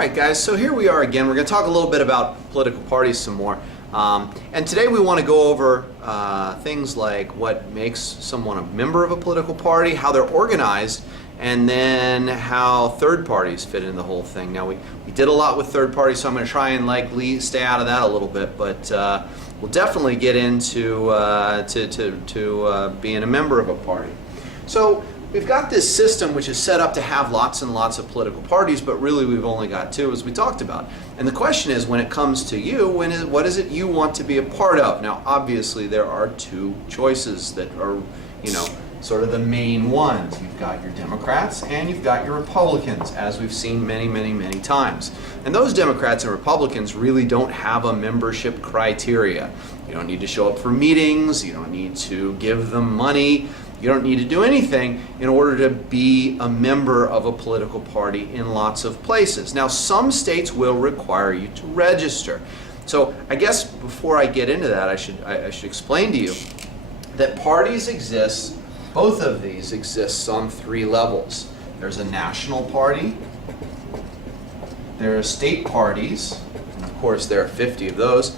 right, guys, so here we are again. We're going to talk a little bit about political parties some more. And today we want to go over things like what makes someone a member of a political party, how they're organized, and then how third parties fit into the whole thing. Now, we did a lot with third parties, so I'm going to try and stay out of that a little bit, but we'll definitely get into being a member of a party. So we've got this system which is set up to have lots and lots of political parties, but really we've only got two, as we talked about. And the question is, when it comes to you, what is it you want to be a part of? Now, obviously, there are two choices that are, sort of the main ones. You've got your Democrats and you've got your Republicans, as we've seen many, many, many times. And those Democrats and Republicans really don't have a membership criteria. You don't need to show up for meetings, you don't need to give them money, you don't need to do anything in order to be a member of a political party in lots of places. Now, some states will require you to register. So I guess before I get into that, I should explain to you that parties exist. Both of these exist on three levels. There's a national party, there are state parties, and of course there are 50 of those,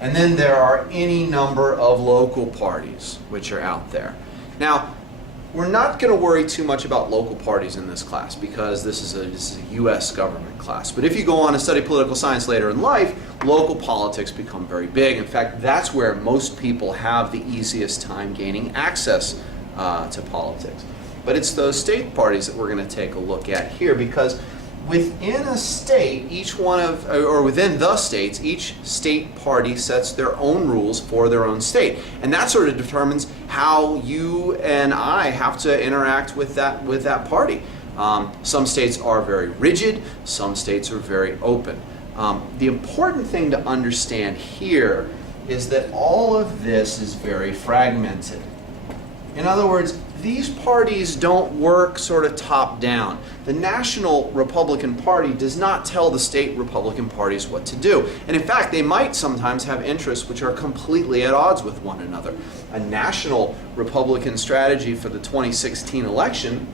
and then there are any number of local parties which are out there. Now, we're not going to worry too much about local parties in this class because this is a U.S. government class. But if you go on to study political science later in life, local politics become very big. In fact, that's where most people have the easiest time gaining access to politics. But it's those state parties that we're going to take a look at here, because within a state, within the states, each state party sets their own rules for their own state. And that sort of determines how you and I have to interact with that party. Some states are very rigid, some states are very open. The important thing to understand here is that all of this is very fragmented. In other words, these parties don't work sort of top down. The National Republican Party does not tell the state Republican parties what to do. And in fact, they might sometimes have interests which are completely at odds with one another. A national Republican strategy for the 2016 election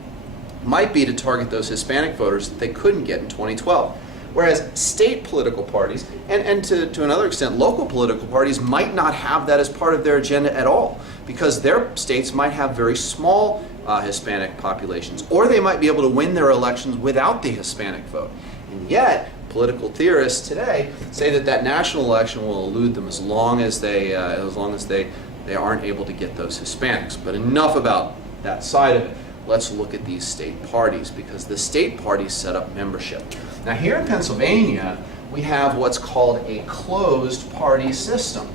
might be to target those Hispanic voters that they couldn't get in 2012. Whereas state political parties, and to another extent local political parties, might not have that as part of their agenda at all, because their states might have very small Hispanic populations, or they might be able to win their elections without the Hispanic vote. And yet, political theorists today say that national election will elude them as long as they aren't able to get those Hispanics. But enough about that side of it. Let's look at these state parties, because the state parties set up membership. Now, here in Pennsylvania, we have what's called a closed party system.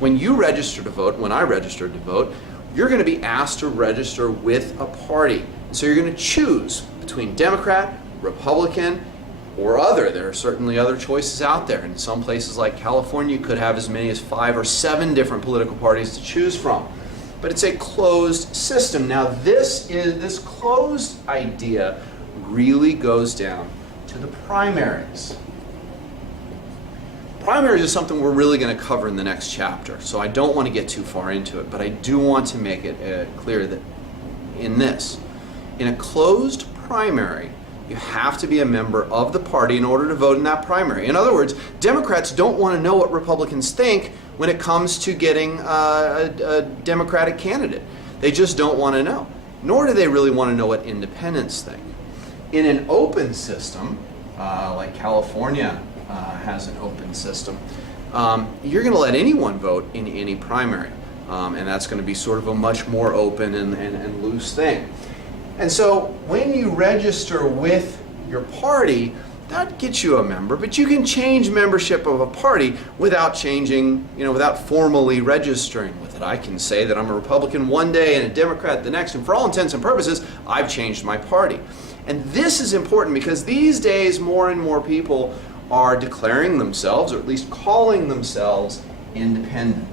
When you register to vote, when I registered to vote, you're going to be asked to register with a party. So you're going to choose between Democrat, Republican, or other. There are certainly other choices out there. In some places like California, you could have as many as 5 or 7 different political parties to choose from. But it's a closed system. Now, this closed idea really goes down to the primaries. Primaries is something we're really going to cover in the next chapter, so I don't want to get too far into it, but I do want to make it clear that in a closed primary, you have to be a member of the party in order to vote in that primary. In other words, Democrats don't want to know what Republicans think when it comes to getting a Democratic candidate. They just don't want to know. Nor do they really want to know what independents think. In an open system, like California has an open system, you're going to let anyone vote in any primary. And that's going to be sort of a much more open and loose thing. And so when you register with your party, that gets you a member, but you can change membership of a party without without formally registering with it. I can say that I'm a Republican one day and a Democrat the next, and for all intents and purposes, I've changed my party. And this is important because these days more and more people are declaring themselves, or at least calling themselves, independent.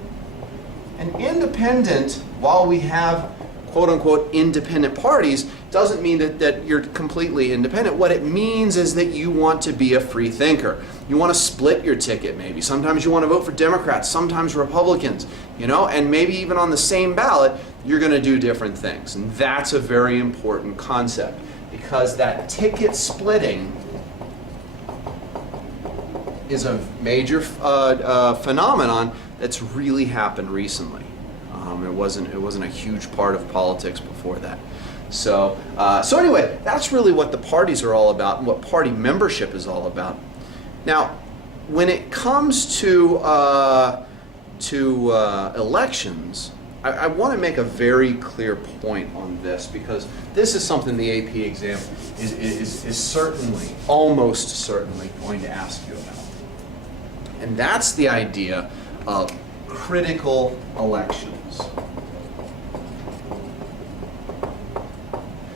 And independent, while we have quote-unquote independent parties, doesn't mean that you're completely independent. What it means is that you want to be a free thinker. You want to split your ticket maybe. Sometimes you want to vote for Democrats, sometimes Republicans, and maybe even on the same ballot, you're going to do different things. And that's a very important concept, because that ticket splitting is a major phenomenon that's really happened recently. It wasn't a huge part of politics before that. So anyway, that's really what the parties are all about and what party membership is all about. Now, when it comes to elections, I want to make a very clear point on this, because this is something the AP exam is certainly, almost certainly, going to ask you about. And that's the idea of critical elections.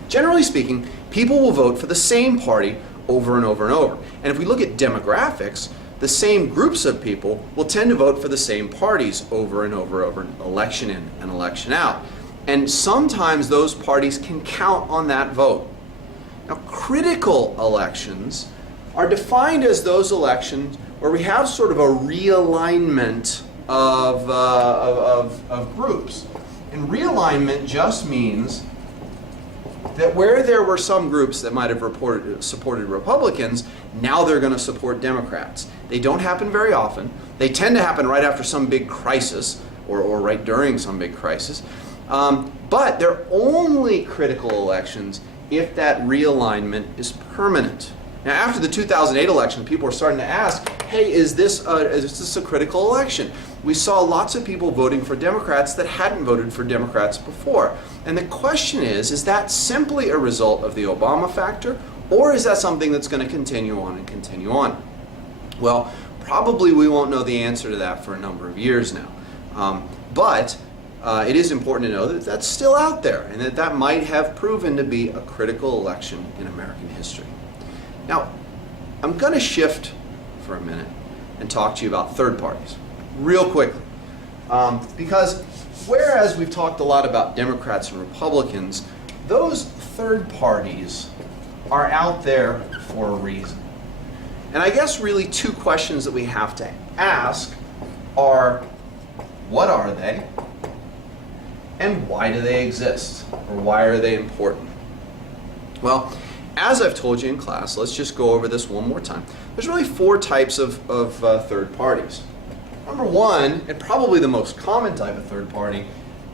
Generally speaking, people will vote for the same party over and over and over. And if we look at demographics, the same groups of people will tend to vote for the same parties over and over, election in and election out. And sometimes those parties can count on that vote. Now, critical elections are defined as those elections where we have sort of a realignment of groups. And realignment just means that where there were some groups that might have supported Republicans, now they're going to support Democrats. They don't happen very often. They tend to happen right after some big crisis or right during some big crisis. But they're only critical elections if that realignment is permanent. Now, after the 2008 election, people are starting to ask, hey, is this a critical election? We saw lots of people voting for Democrats that hadn't voted for Democrats before. And the question is that simply a result of the Obama factor, or is that something that's going to continue on and continue on? Well, probably we won't know the answer to that for a number of years now. But it is important to know that that's still out there, and that might have proven to be a critical election in American history. Now, I'm going to shift for a minute and talk to you about third parties real quickly. Because whereas we've talked a lot about Democrats and Republicans, those third parties are out there for a reason. And I guess really two questions that we have to ask are, what are they? And why do they exist? Or why are they important? Well, as I've told you in class, let's just go over this one more time. There's really four types of third parties. Number one, and probably the most common type of third party,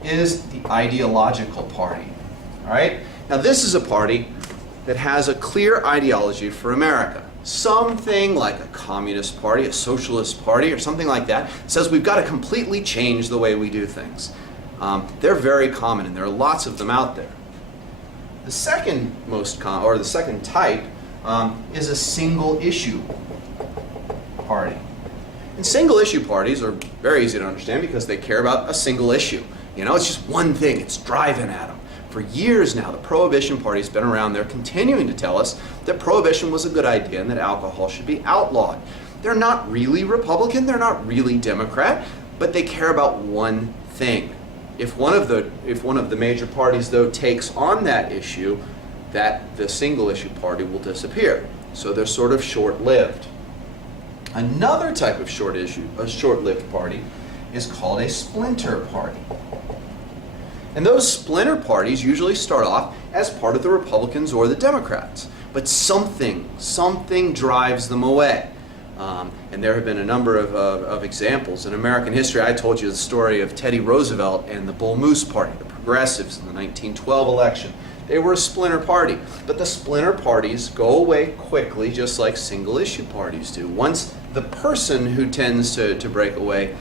is the ideological party. All right? Now, this is a party that has a clear ideology for America. Something like a communist party, a socialist party, or something like that says we've got to completely change the way we do things. They're very common, and there are lots of them out there. The second the second type is a single issue party. And single issue parties are very easy to understand because they care about a single issue. You know, it's just one thing, it's driving at them. For years now, the Prohibition Party's been around. They're continuing to tell us that Prohibition was a good idea and that alcohol should be outlawed. They're not really Republican, they're not really Democrat, but they care about one thing. If one of the major parties, though, takes on that issue, that the single issue party will disappear. So they're sort of short-lived. Another type of short-lived party is called a splinter party. And those splinter parties usually start off as part of the Republicans or the Democrats, but something drives them away. And there have been a number of examples. In American history, I told you the story of Teddy Roosevelt and the Bull Moose Party, the Progressives in the 1912 election. They were a splinter party, but the splinter parties go away quickly, just like single issue parties do. Once the person who tends to break away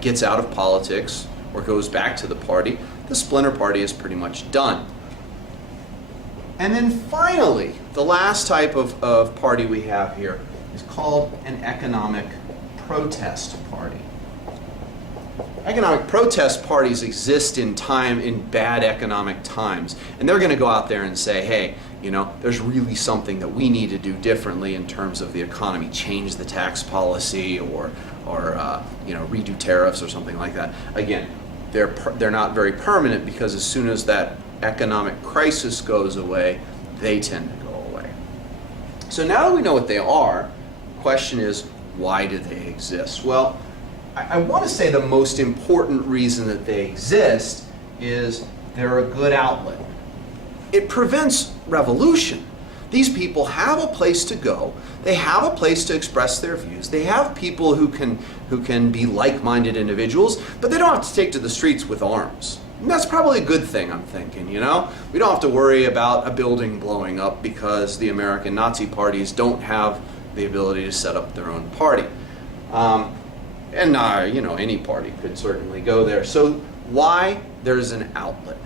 gets out of politics or goes back to the party, the splinter party is pretty much done. And then finally, the last type of party we have here is called an economic protest party. Economic protest parties exist in bad economic times, and they're going to go out there and say, hey, you know, there's really something that we need to do differently in terms of the economy, change the tax policy or redo tariffs or something like that. Again, they're not very permanent because as soon as that economic crisis goes away, they tend to go away. So now that we know what they are, the question is, why do they exist? Well, I want to say the most important reason that they exist is they're a good outlet. It prevents revolution. These people have a place to go. They have a place to express their views. They have people who can be like-minded individuals, but they don't have to take to the streets with arms. And that's probably a good thing, I'm thinking, you know? We don't have to worry about a building blowing up because the American Nazi parties don't have the ability to set up their own party. You know, any party could certainly go there. So why? There's an outlet.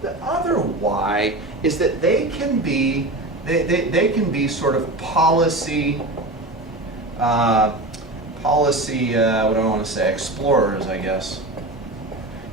The other why is that they can be sort of policy, what do I want to say, explorers, I guess.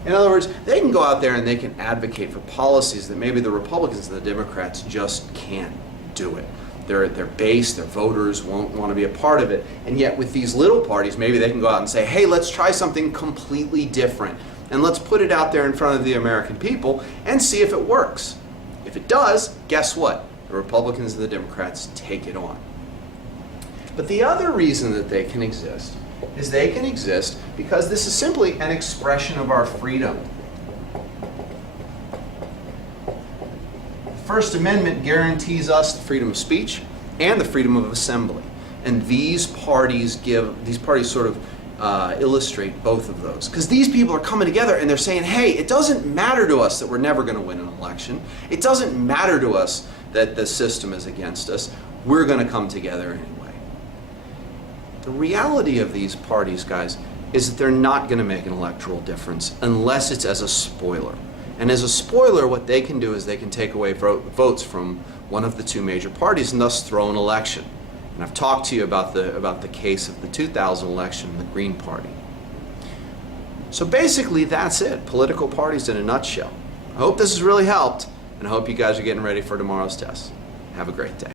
In other words, they can go out there and they can advocate for policies that maybe the Republicans and the Democrats just can't do it. Their base, their voters won't want to be a part of it. And yet with these little parties, maybe they can go out and say, hey, let's try something completely different. And let's put it out there in front of the American people and see if it works. If it does, guess what? The Republicans and the Democrats take it on. But the other reason that they can exist is they can exist because this is simply an expression of our freedom. The First Amendment guarantees us the freedom of speech and the freedom of assembly. And these parties sort of illustrate both of those. Because these people are coming together and they're saying, hey, it doesn't matter to us that we're never going to win an election. It doesn't matter to us that the system is against us. We're going to come together anyway. The reality of these parties, guys, is that they're not going to make an electoral difference unless it's as a spoiler. And as a spoiler, what they can do is they can take away votes from one of the two major parties and thus throw an election. And I've talked to you about the case of the 2000 election, the Green Party. So basically, that's it. Political parties in a nutshell. I hope this has really helped, and I hope you guys are getting ready for tomorrow's test. Have a great day.